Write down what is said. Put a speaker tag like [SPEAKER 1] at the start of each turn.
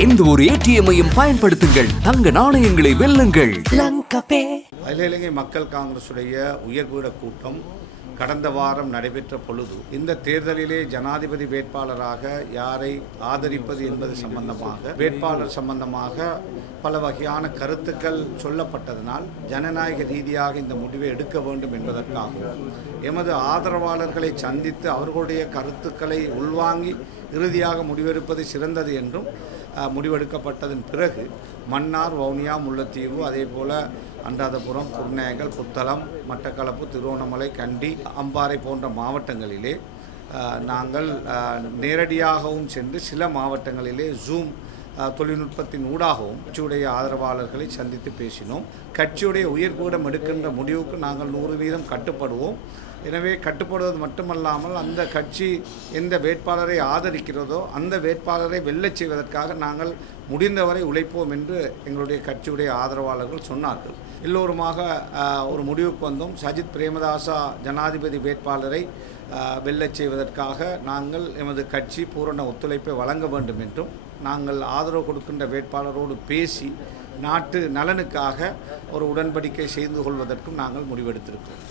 [SPEAKER 1] எந்த ஒரு ஏடிஎம்மையும் பயன்படுத்துங்கள். தங்க நாணயங்களை வெல்லுங்கள்.
[SPEAKER 2] அகில இலங்கை மக்கள் காங்கிரசுடைய உயர்பீட கூட்டம் கடந்த வாரம் நடைபெற்ற பொழுது இந்த தேர்தலிலே ஜனாதிபதி வேட்பாளராக யாரை ஆதரிப்பது என்பது சம்பந்தமாக வேட்பாளர் சம்பந்தமாக பல வகையான கருத்துக்கள் சொல்லப்பட்டதனால் ஜனநாயக ரீதியாக இந்த முடிவை எடுக்க வேண்டும் என்பதற்காகவும் எமது ஆதரவாளர்களை சந்தித்து அவர்களுடைய கருத்துக்களை உள்வாங்கி இறுதியாக முடிவெடுப்பது சிறந்தது என்றும் முடிவெடுக்கப்பட்டதன் பிறகு மன்னார் வவுனியா முல்லைத்தீவு அதே போல அண்டாதபுரம் குர்நேகல் புத்தளம் மட்டக்களப்பு திருவண்ணாமலை கண்டி அம்பாறை போன்ற மாவட்டங்களிலே நாங்கள் நேரடியாகவும் சென்று சில மாவட்டங்களிலே ஜூம் தொழில்நுட்பத்தின் ஊடாகவும் கட்சியுடைய ஆதரவாளர்களை சந்தித்து பேசினோம். கட்சியுடைய உயர்கூடம் எடுக்கின்ற முடிவுக்கு நாங்கள் நூறு வீதம் கட்டுப்படுவோம். எனவே கட்டுப்படுவது மட்டுமல்லாமல் அந்த கட்சி எந்த வேட்பாளரை ஆதரிக்கிறதோ அந்த வேட்பாளரை வெல்லச் செய்வதற்காக நாங்கள் முடிந்தவரை உழைப்போம் என்று எங்களுடைய கட்சியுடைய ஆதரவாளர்கள் சொன்னார்கள். எல்லோருமாக ஒரு முடிவுக்கு வந்தோம். சஜித் பிரேமதாசா ஜனாதிபதி வேட்பாளரை வெல்லச் செய்வதற்காக நாங்கள் எமது கட்சி பூரண ஒத்துழைப்பை வழங்க வேண்டும் என்றும் நாங்கள் ஆதரவு கொடுக்கின்ற வேட்பாளரோடு பேசி நாட்டு நலனுக்காக ஒரு உடன்படிக்கை செய்து கொள்வதற்கும் நாங்கள் முடிவெடுத்திருக்கிறோம்.